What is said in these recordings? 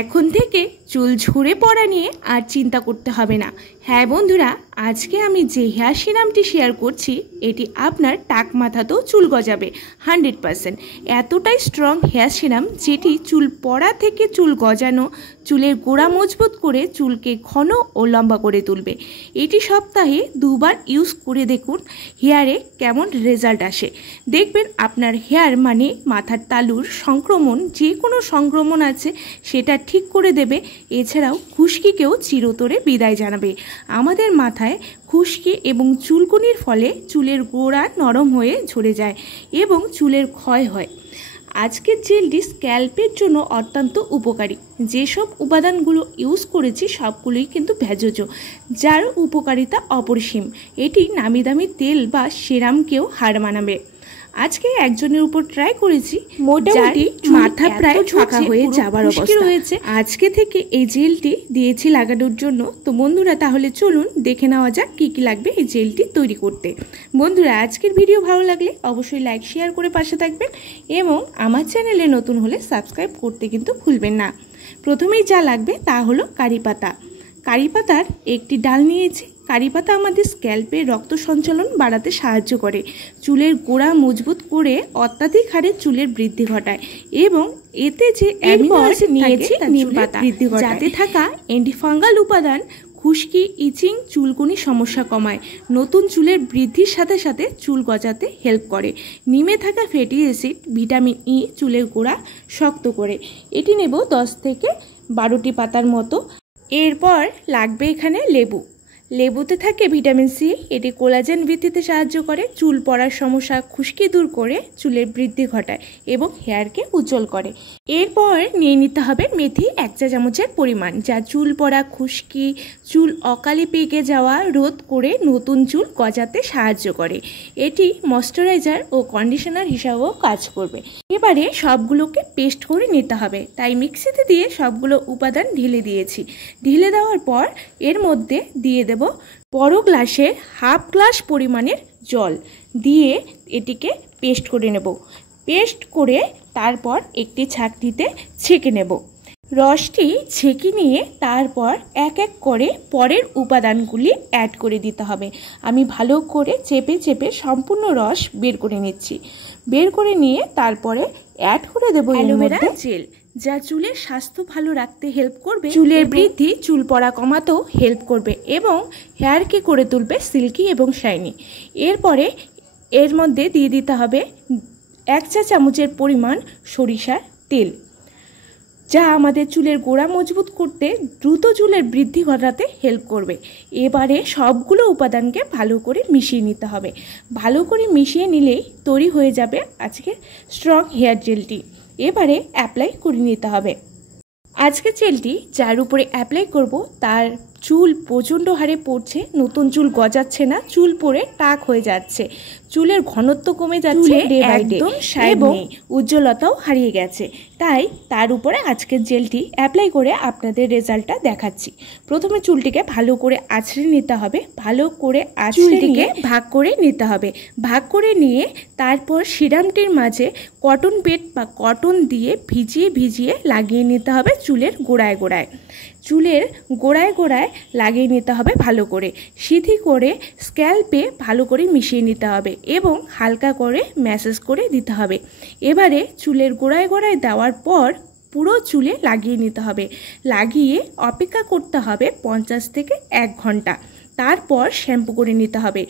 এখন থেকে চুল ঝরে পড়া নিয়ে আর চিন্তা করতে হবে না। হ্যাঁ বন্ধুরা, আজকে আমি যে হেয়ার সিরামটি শেয়ার করছি এটি আপনার টাক মাথাতেও চুল গজাবে 100%। এতটাই স্ট্রং হেয়ার সিরাম যেটি চুল পড়া থেকে চুল গজানো, চুলের গোড়া মজবুত করে চুলকে ঘন ও লম্বা করে তুলবে। এটি সপ্তাহে 2 বার ইউজ করে দেখুন হেয়ারে কেমন রেজাল্ট আসে। দেখবেন আপনার হেয়ার মানে মাথার তালুর সংক্রমণ, যে কোনো সংক্রমণ আছে সেটা ঠিক করে দেবে। এছাড়াও খুশকিকেও চিরতরে বিদায় জানাবে। আমাদের মাথায় খুশকি এবং চুলকুনির ফলে চুলের গোড়া নরম হয়ে ঝরে যায় এবং চুলের ক্ষয় হয়। আজকের জেলটি স্ক্যাল্পের জন্য অত্যন্ত উপকারী। যেসব উপাদানগুলো ইউজ করেছি সবগুলোই কিন্তু ভেষজ, যার উপকারিতা অপরিসীম। এটি নামি দামি তেল বা সেরামকেও হার মানাবে। আজকে একজনের উপর ট্রাই করেছি, মোটামুটি মাথা প্রায় ফাঁকা হয়ে যাবার অবস্থা হয়েছে। আজকে থেকে এই জেলটি দিয়েছি লাগানোর জন্য। তো বন্ধুরা, তাহলে চলুন দেখে নেওয়া যাক কী কী লাগবে এই জেলটি তৈরি করতে। বন্ধুরা, আজকের ভিডিও ভালো লাগলে অবশ্যই লাইক শেয়ার করে পাশে থাকবেন এবং আমার চ্যানেলে নতুন হলে সাবস্ক্রাইব করতে কিন্তু ভুলবেন না। প্রথমেই যা লাগবে তা হলো কারি পাতা। কারি পাতার একটি ডাল নিয়েছি। কারি পাতা আমাদের স্ক্যাল্পে রক্ত সঞ্চালন বাড়াতে সাহায্য করে, চুলের গোড়া মজবুত করে অত্যাধিক হারে চুলের বৃদ্ধি ঘটায় এবং এতে যে অ্যামিনো অ্যাসিড নিয়েছি নিম পাতা বৃদ্ধি ঘটায়, যাতে থাকা অ্যান্টিফাঙ্গাল উপাদান খুশকি, ইচিং, চুলকুনি সমস্যা কমায়, নতুন চুলের বৃদ্ধির সাথে সাথে চুল গজাতে হেল্প করে। নিমে থাকা ফ্যাটি অ্যাসিড, ভিটামিন ই চুলের গোড়া শক্ত করে। এটি নেব 10 থেকে 12টি পাতার মতো। এরপর লাগবে এখানে লেবু। লেবুতে থাকে ভিটামিন সি, এটি কোলাজেন বৃদ্ধিতে সাহায্য করে, চুল পড়ার সমস্যা, খুশকি দূর করে চুলের বৃদ্ধি ঘটায় এবং হেয়ারকে উজ্জ্বল করে। এরপর নিয়ে নিতে হবে মেথি 1 চা চামচের পরিমাণ, যা চুল পড়া, খুশকি, চুল অকালে পেকে যাওয়া রোধ করে নতুন চুল গজাতে সাহায্য করে। এটি ময়শ্চারাইজার ও কন্ডিশনার হিসাবেও কাজ করবে। এবারে সবগুলোকে পেস্ট করে নিতে হবে, তাই মিক্সিতে দিয়ে সবগুলো উপাদান ঢেলে দিয়েছি। ঢেলে দেওয়ার পর এর মধ্যে দিয়ে দেব বড় গ্লাসে 1/2 গ্লাস পরিমাণের জল দিয়ে এটিকে পেস্ট করে নেব। পেস্ট করে তারপর একটি ছাঁকনিতে ছেঁকে নেব। রসটি ছেঁকে নিয়ে তারপর এক এক করে পরের উপাদানগুলি অ্যাড করে দিতে হবে। আমি ভালো করে চেপে চেপে সম্পূর্ণ রস বের করে নিচ্ছি। বের করে নিয়ে তারপরে অ্যাড করে দেবো অ্যালোভেরা জেল, যা চুলের স্বাস্থ্য ভালো রাখতে হেল্প করবে, চুলের বৃদ্ধি, চুল পড়া কমাতেও হেল্প করবে এবং হেয়ারকে করে তুলবে সিল্কি এবং শাইনি। এরপরে এর মধ্যে দিয়ে দিতে হবে 1 চা চামচের পরিমাণ সরিষার তেল, যা আমাদের চুলের গোড়া মজবুত করতে, দ্রুত চুলের বৃদ্ধি ঘটাতে হেল্প করবে। এবারে সবগুলো উপাদানকে ভালো করে মিশিয়ে নিতে হবে। ভালো করে মিশিয়ে নিলেই তৈরি হয়ে যাবে আজকে স্ট্রং হেয়ার জেলটি। এবারে অ্যাপ্লাই করে নিতে হবে। আজকে জেলটি যার উপরে অ্যাপ্লাই করব তার চুল প্রচণ্ড হারে পড়ছে, নতুন চুল গজাচ্ছে না, চুল পড়ে টাক হয়ে যাচ্ছে, চুলের ঘনত্ব কমে যাচ্ছে ডে বাই ডে এবং উজ্জ্বলতাও হারিয়ে গেছে। তাই তার উপরে আজকের জেলটি অ্যাপ্লাই করে আপনাদের রেজাল্টটা দেখাচ্ছি। প্রথমে চুলটিকে ভালো করে আঁচড়ে নিতে হবে। ভালো করে চুলটিকে ভাগ করে নিতে হবে। ভাগ করে নিয়ে তারপর সিরামটির মাঝে কটন পেড বা কটন দিয়ে ভিজিয়ে ভিজিয়ে লাগিয়ে নিতে হবে চুলের গোড়ায় গোড়ায়। চুলের গোড়ায় গোড়ায় লাগিয়ে নিতে হবে ভালো করে, সিধি করে স্ক্যাল্পে ভালো করে মিশিয়ে নিতে হবে এবং হালকা করে ম্যাসাজ করে দিতে হবে। এবারে চুলের গোড়ায় গোড়ায় দেওয়ার পর পুরো চুলে লাগিয়ে নিতে হবে। লাগিয়ে অপেক্ষা করতে হবে 50 থেকে 1 ঘন্টা। তারপর শ্যাম্পু করে নিতে হবে।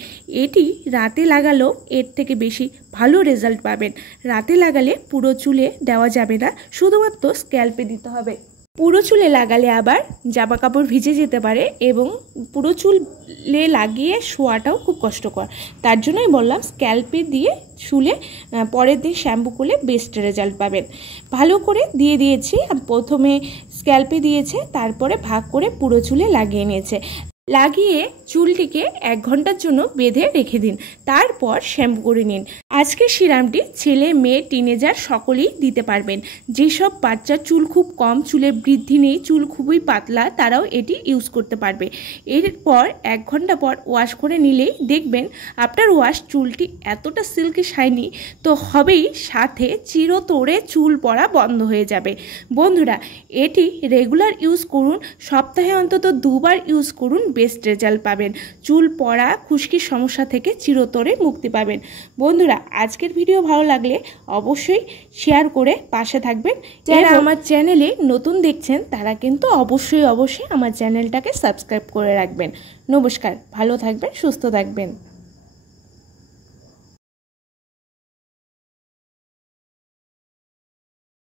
এটি রাতে লাগালেও এর থেকে বেশি ভালো রেজাল্ট পাবেন। রাতে লাগালে পুরো চুলে দেওয়া যাবে না, শুধুমাত্র স্ক্যাল্পে দিতে হবে। পুরো চুলে লাগালে আবার জামা কাপড় ভিজে যেতে পারে এবং পুরো চুলে লাগিয়ে শোয়াটাও খুব কষ্টকর। তার জন্যই বললাম স্ক্যাল্পে দিয়ে চুলে পরের দিন শ্যাম্পু করলে বেস্ট রেজাল্ট পাবেন। ভালো করে দিয়ে দিয়েছি, প্রথমে স্ক্যাল্পে দিয়েছে, তারপরে ভাগ করে পুরো চুলে লাগিয়ে নিয়েছে। লাগিয়ে চুলটিকে 1 ঘন্টার জন্য বেঁধে রেখে দিন। তারপর শ্যাম্পু করে নিন। আজকের সিরামটি ছেলে মেয়ে টিনেজার সকলেই দিতে পারবেন। যেসব বাচ্চার চুল খুব কম, চুলে বৃদ্ধি নেই, চুল খুবই পাতলা, তারাও এটি ইউজ করতে পারবে। এরপর 1 ঘন্টা পর ওয়াশ করে নিলেই দেখবেন আফটার ওয়াশ চুলটি এতটা সিল্কি শাইনি তো হবেই, সাথে চিরতরে চুল পড়া বন্ধ হয়ে যাবে। বন্ধুরা, এটি রেগুলার ইউজ করুন, সপ্তাহে অন্তত 2 বার ইউজ করুন, বেস্ট রেজাল্ট পাবেন। চুল পড়া, খুশকির সমস্যা থেকে চিরতরে মুক্তি পাবেন। বন্ধুরা, আজকের ভিডিও ভালো লাগলে অবশ্যই শেয়ার করে পাশে থাকবেন। যারা আমার চ্যানেলে নতুন দেখছেন তারা কিন্তু অবশ্যই আমার চ্যানেলটাকে সাবস্ক্রাইব করে রাখবেন। নমস্কার, ভালো থাকবেন, সুস্থ থাকবেন।